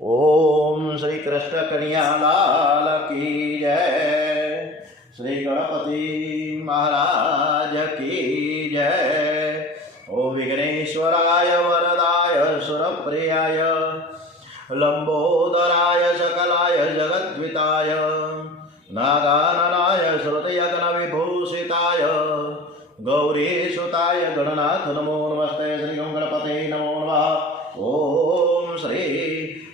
ओम श्री कृष्ण कन्हैया लाल की जय। श्री गणपति महाराज की जय। ओम विघ्नेश्वराय वरदाय सुरप्रियाय लंबोदराय सकलाय जगद्विताय नागाननाय श्रुतयज्ञ विभूषिताय गौरीसुताय गणनाथ नमो नमस्ते। श्री गणपते नमो नमः। ओम श्री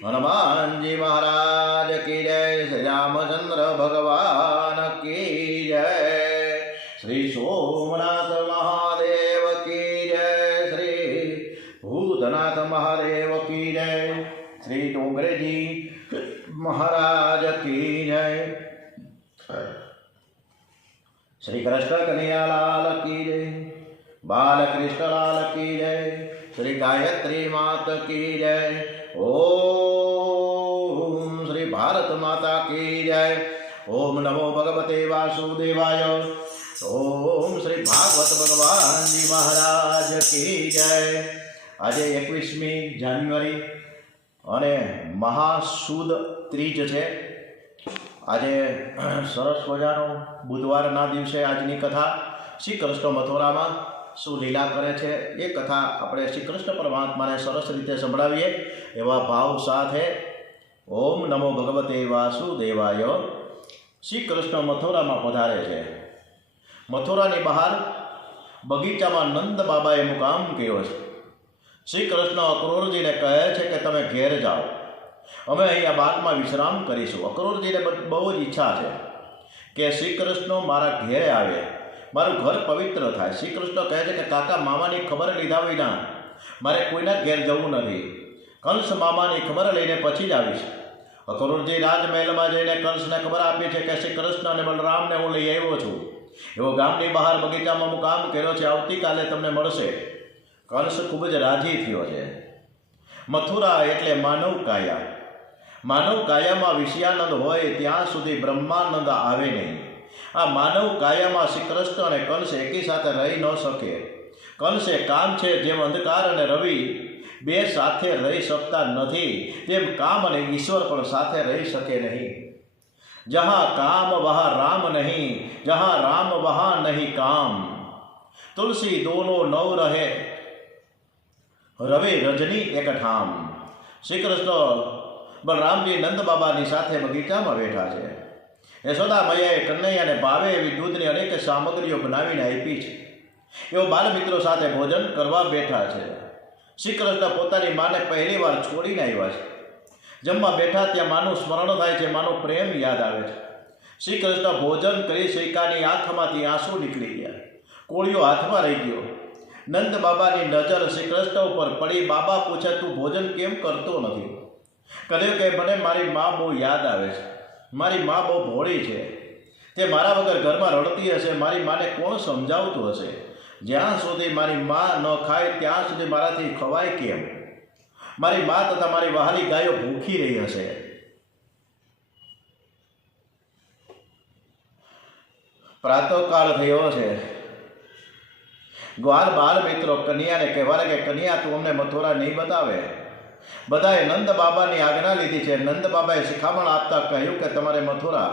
हनुमान जी महाराज की जय। श्री रामचंद्र भगवान की जय। श्री सोमनाथ महादेव की जय। श्री भूतनाथ महादेव की जय। श्री डोंगरे जी महाराज की जय। श्री कृष्ण कन्हैया लाल की जय। बाल कृष्ण लाल की जय। श्री गायत्री मात की जय। ओम श्री भारत माता की जय। ओम नमो भगवते वासुदेवाय। ओम श्री भागवत भगवान जी महाराज की जय। आज 21મી જાન્યુઆરી અને મહાસુદ ત્રીજ છે। આજે સરસ મજાનો બુધવારના દિવસે આજની કથા શ્રી કૃષ્ણ મથુરામાં શું લીલા કરે છે એ કથા આપણે શ્રી કૃષ્ણ પરમાત્માને સરસ રીતે સંભળાવીએ એવા ભાવ સાથે ઓમ નમો ભગવતે વાસુદેવાય। શ્રી કૃષ્ણ મથુરામાં પધારે છે। મથુરાની બહાર બગીચામાં નંદ બાબાએ મુકામ કર્યો છે। શ્રી કૃષ્ણ અક્રૂરજીને કહે છે કે તમે ઘેર જાઓ, અમે અહીંયા બાગમાં વિશ્રામ કરીશું। અક્રૂરજીને બહુ જ ઈચ્છા છે કે શ્રી કૃષ્ણ મારા ઘેરે આવે, મારું ઘર પવિત્ર થાય। શ્રી કૃષ્ણ કહે છે કે કાકા, મામાની ખબર લીધા વિના મારે કોઈના ઘેર જવું નથી। કંસ મામાની ખબર લઈને પછી જ આવીશ। અક્રૂરજી રાજમહેલમાં જઈને કંસને ખબર આપી છે કે શ્રી કૃષ્ણ અને બલરામને હું લઈ આવ્યો છું। એવો ગામની બહાર બગીચામાં મુકામ કર્યો છે, આવતીકાલે તમને મળશે। કંસ ખૂબ જ રાજી થયો છે। મથુરા એટલે માનવ કાયા। માનવ કાયામાં વિષયાનંદ હોય ત્યાં સુધી બ્રહ્માનંદ આવે નહીં। આ માનવ કાયામાં શ્રી કૃષ્ણ અને કંસ એકી સાથે રહી ન શકે। કંસ એ કામ છે, જેમ અંધકાર અને રવિ બે સાથે રહી શકતા નથી, તેમ કામ અને ઈશ્વર પણ સાથે રહી શકે નહીં। જहाँ કામ વहाँ રામ નહીં, જहाँ રામ વहाँ નહીં કામ। तुलसी दोनों नौ रहे, रवि रजनी एक ठाम। श्री कृष्ण बलरामजी नंद बाबाની સાથે બગીચામાં બેઠા છે। યશોદા મૈયાએ કનૈયાને ભાવે એવી દૂધની અનેક સામગ્રીઓ બનાવીને આપી છે। એઓ બાળ મિત્રો સાથે ભોજન કરવા બેઠા છે। શ્રી કૃષ્ણ પોતાની માને પહેલીવાર છોડીને આવ્યા છે। જમવા બેઠા ત્યાં માનું સ્મરણ થાય છે, માનો પ્રેમ યાદ આવે છે। શ્રી કૃષ્ણ ભોજન કરી શૈકાની આંખમાંથી આંસુ નીકળી ગયા, કોળિયો હાથમાં રહી ગયો। નંદ બાબાની નજર શ્રી કૃષ્ણ ઉપર પડી। બાબા પૂછે, તું ભોજન કેમ કરતો નથી? કહ્યું કે મને મારી મા બહુ યાદ આવે છે, મારી મા બહુ ભોળી છે, તે મારા વગર ઘરમાં રડતી હશે, મારી માને કોણ સમજાવતું હશે? જ્યાં સુધી મારી મા ન ખાય ત્યાં સુધી મારાથી ખવાય કેમ? મારી મા તથા મારી વહાલી ગાયો ભૂખી રહી હશે। પ્રાતઃકાળ થયો છે। ગ્વાલ બાળ મિત્રો કન્યાને કહેવા લાગે, કન્યા તું અમને મથુરા નહીં બતાવે? બધાએ નંદ બાબાની આજ્ઞા લીધી છે। નંદ બાબાએ શિખામણ આપતા કહ્યું કે તમારે મથુરા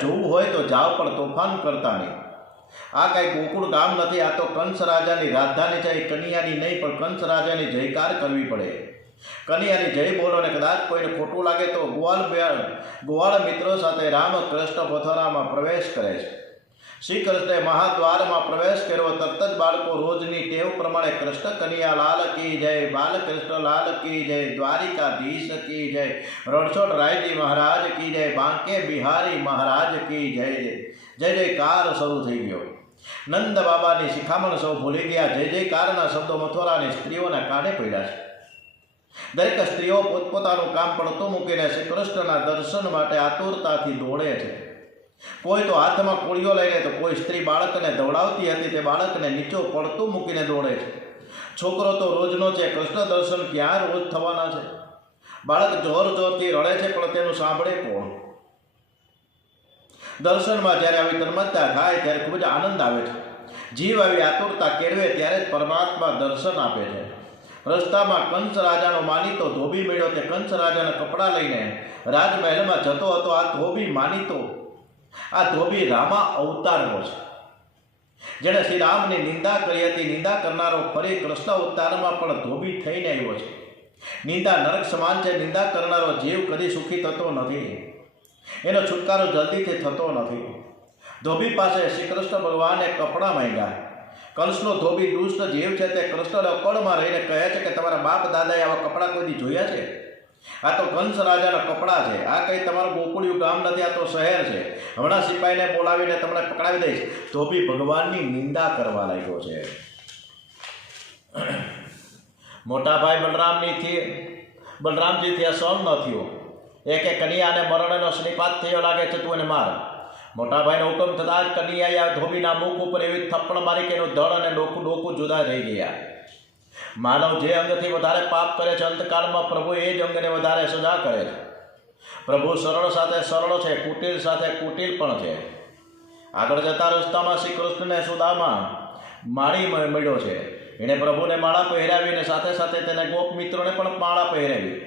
જોવું હોય તો જાઓ, પણ તોફાન કરતા નહીં। આ કાંઈ ગોકુળ ગામ નથી, આ તો કંસ રાજાની રાજધાની છે। કન્યાની નહીં પણ કંસ રાજાની જયકાર કરવી પડે। કન્યાની જય બોલો ને કદાચ કોઈને ખોટું લાગે તો ગોવાળ મિત્રો સાથે રામકૃષ્ણ મથુરામાં પ્રવેશ કરે છે। શ્રી કૃષ્ણે મહાદ્વારમાં પ્રવેશ કર્યો। તરત જ બાળકો રોજની ટેવ પ્રમાણે કૃષ્ણ કન્હૈયા લાલ કી જય, બાલકૃષ્ણ લાલ કી જય, દ્વારિકાધીશ કી જય, રણછોડ રાયજી મહારાજ કી જય, બાંકે બિહારી મહારાજ કી જય જય જયકાર શરૂ થઈ ગયો। નંદ બાબાની શિખામણ સૌ ભૂલી ગયા। જય જયકારના શબ્દો મથુરાની સ્ત્રીઓના કાઢે પડ્યા છે। દરેક સ્ત્રીઓ પોતપોતાનું કામ પડતું મૂકીને શ્રી કૃષ્ણના દર્શન માટે આતુરતાથી દોડે છે। કોઈ તો હાથમાં કોળીઓ લઈને, તો કોઈ સ્ત્રી બાળકને દોડાવતી હતી તે બાળકને નીચો પડતું મૂકીને દોડે છે। છોકરો તો રોજનો છે, કૃષ્ણ દર્શન ક્યાં રોજ થવાના છે? બાળક જોર જોરથી રડે છે, પણ તેનું સાંભળે કોણ? દર્શનમાં જ્યારે આવી તન્મયતા થાય ત્યારે ખૂબ જ આનંદ આવે છે। જીવ આવી આતુરતા કેળવે ત્યારે જ પરમાત્મા દર્શન આપે છે. રસ્તામાં કંસ રાજાનો માનીતો ધોબી મળ્યો. તે કંસ રાજાના કપડાં લઈને રાજમહેલમાં જતો હતો. આ ધોબી રામા અવતારનો છે, જેણે શ્રી રામની નિંદા કરી હતી. નિંદા કરનારો ફરી કૃષ્ણ અવતારમાં પણ ધોબી થઈને આવ્યો છે. નિંદા નરક સમાન છે. નિંદા કરનારો જીવ કદી સુખી થતો નથી, એનો છુટકારો જલ્દીથી થતો નથી. ધોબી પાસે શ્રી કૃષ્ણ ભગવાને કપડાં માંગ્યા. કંસનો ધોબી દુષ્ટ જીવ છે. તે કૃષ્ણના અકળમાં રહીને કહે છે કે તમારા બાપ દાદાએ આવા કપડાં કોઈ જોયા છે? આ તો કંસ રાજાના કપડાં છે. આ કંઈ તમારું ગોકુળિયું ગામ નથી, આ તો શહેર છે. હમણાં સિપાહીને બોલાવીને તમને પકડાવી દઈશ. ધોબી ભગવાનની નિંદા કરવા લાગ્યો છે. મોટા ભાઈ બલરામજીથી આ સહન ન થયો. એકે કન્યાને મરણનો શ્રીપાત થયો, લાગે છે તું એને માર. મોટા ભાઈનો હુકમ થતાં જ કન્યાએ આ ધોબીના મુખ ઉપર એવી થપ્પડ મારી કે એનું ધડ અને ડોકું જુદા થઈ ગયા. માનવ જે અંગથી વધારે પાપ કરે છે, અંતકાળમાં પ્રભુ એ જ અંગને વધારે સજા કરે છે. પ્રભુ સરળ સાથે સરળ છે, કુટિલ સાથે કુટિલ પણ છે. આગળ જતા રસ્તામાં શ્રી કૃષ્ણને સુદામા માળી મળ્યો છે. એણે પ્રભુને માળા પહેરાવીને સાથે સાથે તેને ગોપ મિત્રોને પણ માળા પહેરાવી.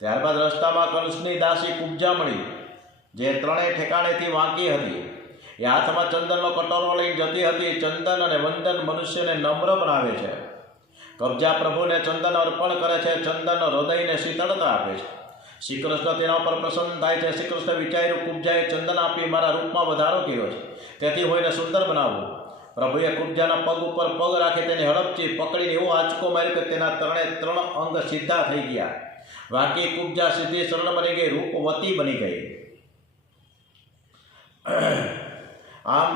ત્યારબાદ રસ્તામાં કંસની દાસી કુબ્જા મળી, જે ત્રણેય ઠેકાણેથી વાંકી હતી. એ હાથમાં ચંદનનો કટોરો લઈને જતી હતી. ચંદન અને વંદન મનુષ્યને નમ્ર બનાવે છે. કબજા પ્રભુને ચંદન અર્પણ કરે છે. ચંદન હૃદયને શીતળતા આપે છે. શ્રી કૃષ્ણ તેના પર પ્રસન્ન થાય છે. શ્રી કૃષ્ણ વિચાર્યું, કુબ્જાએ ચંદન આપી મારા રૂપમાં વધારો કર્યો છે, તેથી હું એને સુંદર બનાવું. પ્રભુએ કુબ્જાના પગ ઉપર પગ રાખી તેને હડપચી પકડીને એવો આંચકો માર્યો કે તેના ત્રણ અંગ સીધા થઈ ગયા. વાંકી કુબ્જા સીધી સરળ બની ગઈ, રૂપવતી બની ગઈ. આમ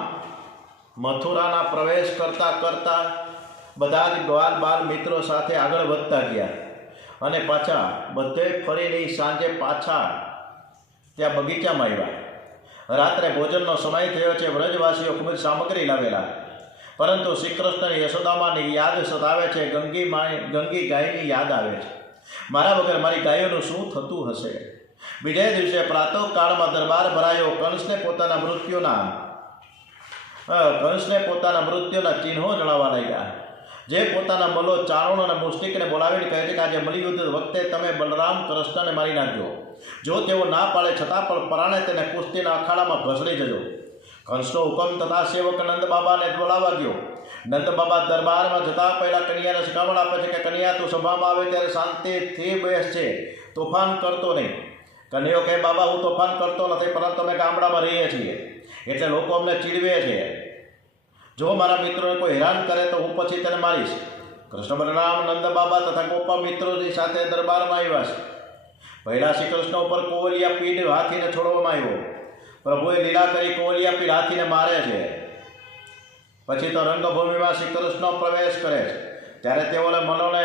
મથુરાના પ્રવેશ કરતા બધા જ બાલ મિત્રો સાથે આગળ વધતા ગયા અને પાછા બધે ફરીને સાંજે પાછા ત્યાં બગીચામાં આવ્યા. રાત્રે ભોજનનો સમય થયો છે. વ્રજવાસીઓ ખૂબ જ સામગ્રી લાવેલા, પરંતુ શ્રી કૃષ્ણની યશોદામાની યાદ સતાવે છે. ગંગી ગાયની યાદ આવે છે. મારા વગર મારી ગાયોનું શું થતું હશે? બીજે દિવસે પ્રાતઃકાળમાં દરબાર ભરાયો. કંસને પોતાના મૃત્યુના ચિહ્નો જણાવવા લાગ્યા. જે પોતાના મલો ચારણ અને મુષ્ટિકને બોલાવીને કહે છે કે આજે મલ્લયુદ્ધ વખતે તમે બલરામ કૃષ્ણને મારી નાખજો. જો તેઓ ના પાડે છતાં પણ પરાણે તેને કુસ્તીના અખાડામાં ઘસડી જજો. કંસનો હુકમ થતાં સેવક નંદ બાબાને બોલાવવા ગયો. નંદ બાબા દરબારમાં જતા પહેલા કન્યાને શિખામણ આપે છે કે કન્યા તું સભામાં આવે ત્યારે શાંતિથી બેસ છે, તોફાન કરતો નહીં. કન્યાઓ કહે બાબા હું તોફાન કરતો નથી, પરંતુ અમે ગામડામાં રહીએ છીએ એટલે લોકો અમને ચીડવે છે. જો મારા મિત્રોને કોઈ હેરાન કરે તો હું પછી તેને મારીશ. કૃષ્ણ બલરામ નંદ બાબા તથા ગોપા મિત્રોની સાથે દરબારમાં આવ્યા છે. પહેલા શ્રી કૃષ્ણ ઉપર કોવલિયા પીઠ હાથીને છોડવામાં આવ્યો. પ્રભુએ લીલા કરી કોવલિયા પીઠ હાથીને મારે છે. પછી તો રંગભૂમિમાં શ્રી કૃષ્ણ પ્રવેશ કરે છે. ત્યારે તેઓને મનોને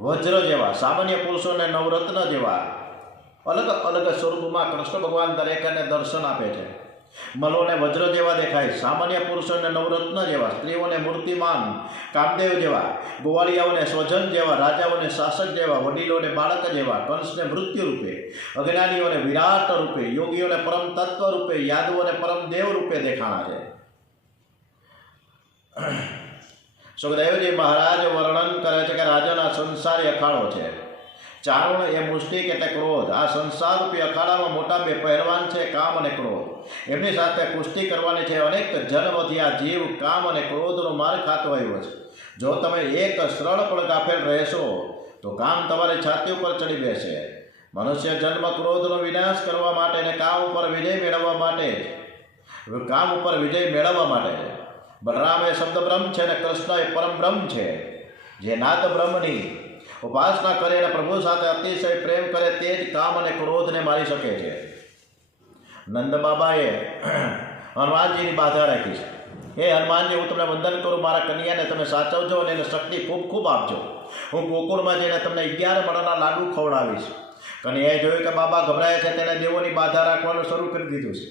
વજ્ર જેવા, સામાન્ય પુરુષોને નવરત્ન જેવા અલગ અલગ સ્વરૂપમાં કૃષ્ણ ભગવાન દરેકને દર્શન આપે છે. મલોને વજ્ર જેવા દેખાય, સામાન્ય પુરુષોને નવરત્ન જેવા, સ્ત્રીઓને મૂર્તિમાન કામદેવ જેવા, ગોવાળિયાઓને સ્વજન જેવા, રાજાઓને શાસક જેવા, વડીલોને બાળક જેવા, કંસને મૃત્યુ રૂપે, અજ્ઞાનીઓને વિરાટ રૂપે, યોગીઓને પરમ તત્વ રૂપે, યાદવોને પરમ દેવ રૂપે દેખાણા છે. સુખદેવજી મહારાજ વર્ણન કરે છે કે રાજાના સંસારી અખાડો છે. ચારણ એ મુષ્ટિક એટલે ક્રોધ. આ સંસારરૂપી અખાડામાં મોટા બે પહેલવાન છે, કામ અને ક્રોધ. એમની સાથે કુસ્તી કરવાની છે. અનેક જન્મથી આ જીવ કામ અને ક્રોધનો માર ખાતો આવ્યો છે. જો તમે એક ક્ષણ પણ ગાફેલ રહેશો તો કામ તમારી છાતી ઉપર ચડી બેસે. મનુષ્ય જન્મ ક્રોધનો વિનાશ કરવા માટે અને કામ ઉપર વિજય મેળવવા માટે બલરામ એ શબ્દ બ્રહ્મ છે અને કૃષ્ણ એ પરમ બ્રહ્મ છે. જે નાદ બ્રહ્મની ઉપાસના કરે અને પ્રભુ સાથે અતિશય પ્રેમ કરે તે જ કામ અને ક્રોધને મારી શકે છે. નંદ બાબાએ હનુમાનજીની બાધા રાખી છે. હે હનુમાનજી, હું તમને વંદન કરું. મારા કન્યાને તમે સાચવજો અને એને શક્તિ ખૂબ ખૂબ આપજો. હું ગોકુળમાં જઈને તમને 11 મણના લાડુ ખવડાવીશ. કન્યાએ જોયું કે બાબા ગભરાય છે. તેણે દેવોની બાધા રાખવાનું શરૂ કરી દીધું છે.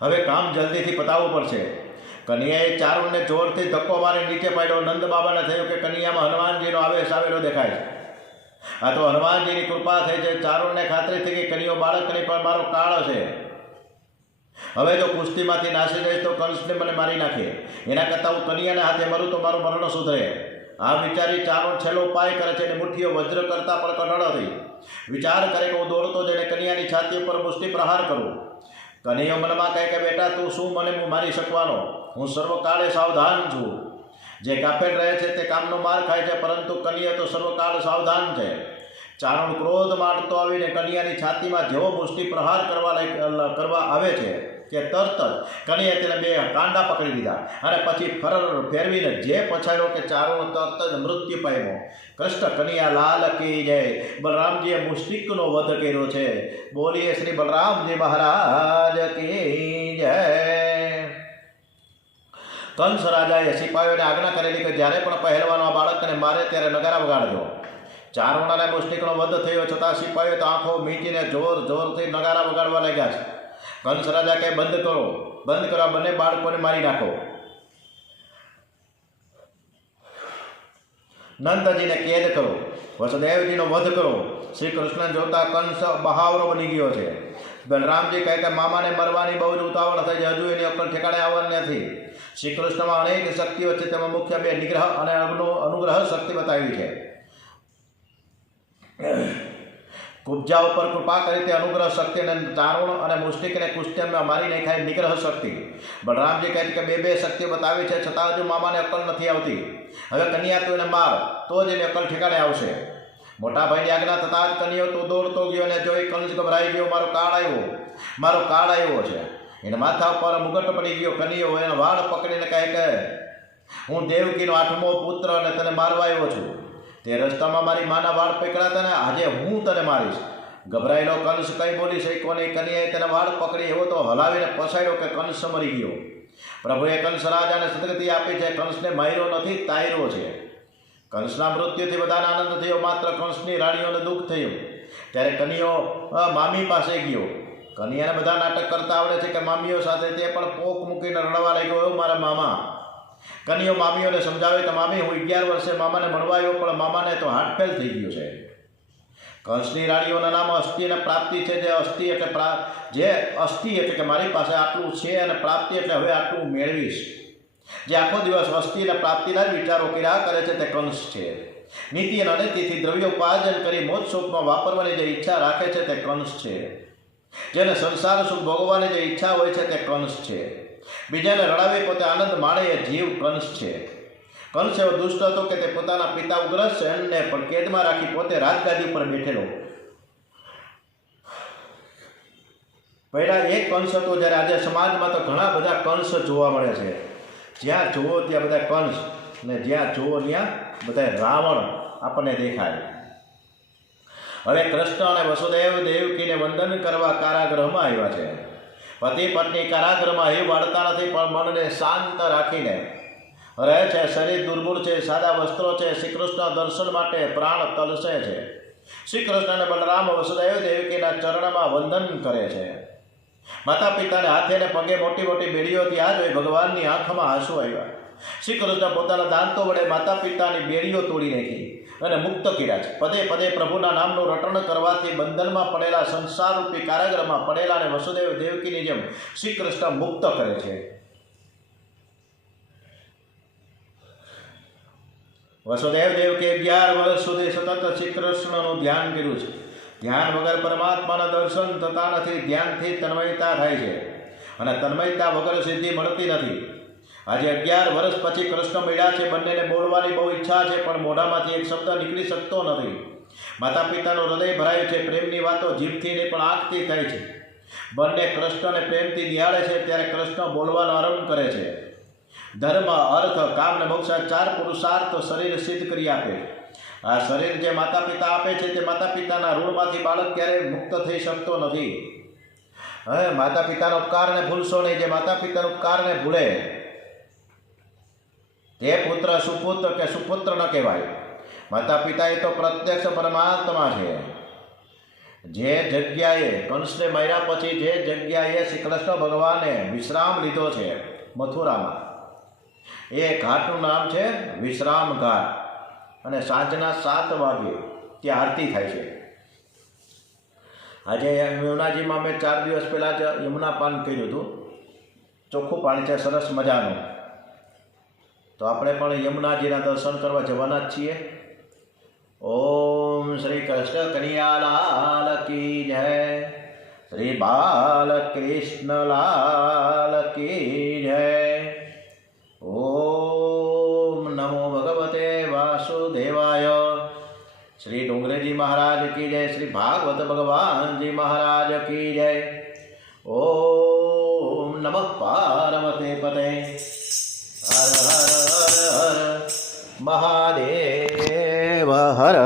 હવે કામ જલ્દીથી પતાવવું પડશે. કન્યાએ ચારુણને જોરથી ધક્કો મારી નીચે પાડ્યો. નંદ બાબાને થયું કે કન્યામાં હનુમાનજીનો આવેશ આવેલો દેખાય છે. આ તો હનુમાનજીની કૃપા થઈ છે. ચારુણને ખાતરી થઈ કે કન્યો બાળકની પર મારો કાળ છે. હવે જો કુસ્તીમાંથી નાસી જઈશ તો કંસને મને મારી નાખે, એના કરતાં હું કન્યાના હાથે મરું તો મારું મરણ સુધરે. આ વિચારી ચારણ છેલ્લો ઉપાય કરે છે અને મુઠ્ઠીઓ વજ્ર કરતાં પણ કઠણ હતી. વિચાર કરે કે હું દોડતો જઈને કન્યાની છાતી ઉપર મુષ્ટિ પ્રહાર કરું. કનૈયો મનમાં કહે કે બેટા તું શું મને મારી શકવાનો? હું સર્વકાળે સાવધાન છું. જે કાફેલ રહે છે તે કામનો માર ખાય છે, પરંતુ કનૈયો તો સર્વકાળ સાવધાન છે. ચારણ ક્રોધ માંડતો આવીને કન્યાની છાતીમાં જેવો મુષ્ટિ પ્રહાર કરવા આવે છે કે તરત જ કનૈયાએ તેને બે કાંડા પકડી લીધા અને પછી ફેરવીને જે પછાડ્યો કે ચારણો તરત જ મૃત્યુ પામ્યો. કૃષ્ણ કનૈયા લાલ કી જય. બલરામજીએ મુષ્ટિકનો વધ કર્યો છે. બોલીએ શ્રી બલરામજી મહારાજ કી જય. કંસ રાજાએ સિપાહીઓને આજ્ઞા કરેલી કે જ્યારે પણ પહેલવાનો આ બાળકને મારે ત્યારે નગારા વગાડજો. ચારણોના મુષ્ટિકનો વધ થયો છતાં સિપાહીઓ તો આંખો મીચીને જોરથી નગારા વગાડવા લાગ્યા છે. કંસ રાજા કહે બંધ કરો, બંધ કરો, બંને બાળકોને મારી નાખો. નંદજીને કેદ કરો, વસુદેવજીનો વધ કરો. શ્રી કૃષ્ણ જોતા કંસ બહાવરો બની ગયો છે. બલરામજી કહે કે મામાને મરવાની બહુ જ ઉતાવળ થઈ છે, હજુ એની અક્કલ ઠેકાણે આવવાની નથી. શ્રી કૃષ્ણમાં અનેક શક્તિઓ છે, તેમાં મુખ્ય બે નિગ્રહ અને અનુગ્રહ શક્તિ બતાવી છે. કુબ્જા ઉપર કૃપા કરી તે અનુગ્રહ શક્તિ અને ચારણ અને મુષ્ટિકને કુસ્તીમાં મારી નાખાય નિગ્રહ શક્તિ. બલરામજી કહે છે કે બે શક્તિઓ બતાવી છે, છતાં હજુ મામાને અક્કલ નથી આવતી. હવે કન્યા તું એને માર, તો જ એની અક્કલ ઠેકાણે આવશે. મોટા ભાઈની આજ્ઞા થતાં જ કન્યો તો દોડતો ગયો અને જોઈ કંસ ગભરાઈ ગયો. મારો કાળ આવ્યો છે. એના માથા ઉપર મુગટ પડી ગયો. કન્યો એનો વાળ પકડીને કહે કે હું દેવકીનો 8મો પુત્ર અને તને મારવા આવ્યો છું. તે રસ્તામાં મારી માના વાળ પકડાતા ને આજે હું તને મારીશ. ગભરાયેલો કંસ કઈ બોલી શક્યો નહીં. કન્યાએ તેના વાળ પકડી એવો તો હલાવીને પછાડ્યો કે કંસ મરી ગયો. પ્રભુએ કંસ રાજાને સદગતિ આપી છે. કંસને માર્યો નથી, તાર્યો છે. કંસના મૃત્યુથી બધાને આનંદ થયો, માત્ર કંસની રાણીઓને દુઃખ થયું. ત્યારે કન્યો મામી પાસે ગયો. કન્યાને બધા નાટક કરતા આવડે છે કે મામીઓ સાથે તે પણ પોક મૂકીને રડવા લાગ્યો, એવું મારા મામા. કન્યો મામીઓને સમજાવે કે મામી હું 11 વર્ષે મામાને મળવા આવ્યો, પણ મામાને તો હાર્ટફેલ થઈ ગયું છે. કંસની રાણીઓના નામ અસ્થિ અને પ્રાપ્તિ છે. જે અસ્થિ એટલે કે મારી પાસે આટલું છે અને પ્રાપ્તિ એટલે હવે આટલું મેળવીશ. જે આખો દિવસ અસ્થિ અને પ્રાપ્તિના જ વિચારો કર્યા કરે છે તે કંસ છે. નીતિ અને અનીતિથી દ્રવ્ય ઉપાર્જન કરી મોજ શોખમાં વાપરવાની જે ઈચ્છા રાખે છે તે કંસ છે. જેને સંસાર સુખ ભોગવવાની જે ઈચ્છા હોય છે તે કંસ છે. બીજાને રડાવી પોતે આનંદ માણે એ જીવ કંસ છે. કંસ એવો દુષ્ટ હતો કે તે પોતાના પિતા ઉગ્રસેનને પણ કેદમાં રાખી પોતે રાજગાદી ઉપર બેઠેલો. પહેલા એક કંસ હતો, જ્યારે આજે સમાજમાં તો ઘણા બધા કંસ જોવા મળે છે. જ્યાં જુઓ ત્યાં બધા કંસ ને જ્યાં જુઓ ત્યાં બધા રાવણ આપણને દેખાય. હવે કૃષ્ણ અને વસુદેવ દેવકીને વંદન કરવા કારાગૃહમાં આવ્યા છે. પતિ પત્ની કારાગૃહમાં એ વાળતા નથી, પણ મનને શાંત રાખીને રહે છે. શરીર દુર્બળ છે, સાદા વસ્ત્રો છે. શ્રી કૃષ્ણ દર્શન માટે પ્રાણ તલસે છે. શ્રી કૃષ્ણ અને બલરામ વસુદેવ દેવકીના ચરણમાં વંદન કરે છે. માતા પિતાને હાથે ને પગે મોટી મોટી બેડીઓથી આ જોઈ ભગવાનની આંખમાં આંસુ આવ્યા. શ્રી કૃષ્ણ પોતાના દાંતો વડે માતા પિતાની બેડીઓ તોડી નાખી અને મુક્ત કર્યા છે. પદે પદે પ્રભુના નામનું રટણ કરવાથી બંધનમાં પડેલા સંસારરૂપી કારાગૃહમાં પડેલા અને વસુદેવ દેવકીની જેમ શ્રી કૃષ્ણ મુક્ત કરે છે. વસુદેવ દેવકી 11 વર્ષ સુધી સતત શ્રી કૃષ્ણનું ધ્યાન કર્યું છે. ધ્યાન વગર પરમાત્માના દર્શન થતા નથી. ધ્યાનથી તન્મયતા થાય છે અને તન્મયતા વગર સિદ્ધિ મળતી નથી. આજે 11 વર્ષ પછી કૃષ્ણ મળ્યા છે. બંનેને બોલવાની બહુ ઈચ્છા છે, પણ મોઢામાંથી એક શબ્દ નીકળી શકતો નથી. માતા પિતાનું હૃદય ભરાયું છે. પ્રેમની વાતો જીભથી નહીં પણ આંખથી થાય છે. બંને કૃષ્ણને પ્રેમથી નિહાળે છે. ત્યારે કૃષ્ણ બોલવાનો આરંભ કરે છે. ધર્મ, અર્થ, કામ ને મોક્ષ 4 પુરુષાર્થ શરીર સિદ્ધ કરી આપે. આ શરીર જે માતા પિતા આપે છે તે માતા પિતાના ઋણમાંથી બાળક ક્યારેય મુક્ત થઈ શકતો નથી. હવે માતા પિતાનો ઉપકારને ભૂલશો નહીં. જે માતા પિતાના ઉપકારને ભૂલે તે પુત્ર સુપુત્ર કે સુપુત્ર ન કહેવાય. માતા પિતા એ તો પ્રત્યક્ષ પરમાત્મા છે. જે જગ્યાએ કંસને માર્યા પછી જે જગ્યાએ શ્રી કૃષ્ણ ભગવાને વિશ્રામ લીધો છે મથુરામાં, એ ઘાટનું નામ છે વિશ્રામ ઘાટ. અને સાંજના 7 વાગે ત્યાં આરતી થાય છે. આજે યમુનાજીમાં મેં 4 દિવસ પહેલાં જ યમુના પાન કર્યું હતું. ચોખ્ખું પાણી છે, સરસ મજાનું. તો આપણે પણ યમુનાજીના દર્શન કરવા જવાના જ છીએ. ઓમ શ્રી કૃષ્ણ કનૈયાલાલ કી જય, શ્રી બાલકૃષ્ણલાલ કી જય. ઓમ નમો ભગવતે વાસુદેવાય. શ્રી ડુંગરેજી મહારાજ કી જય, શ્રી ભાગવત ભગવાનજી મહારાજ કી જય. ઓમ નમઃ પાર્વતે પતે. હર હર હર હર મહાદેવ હર.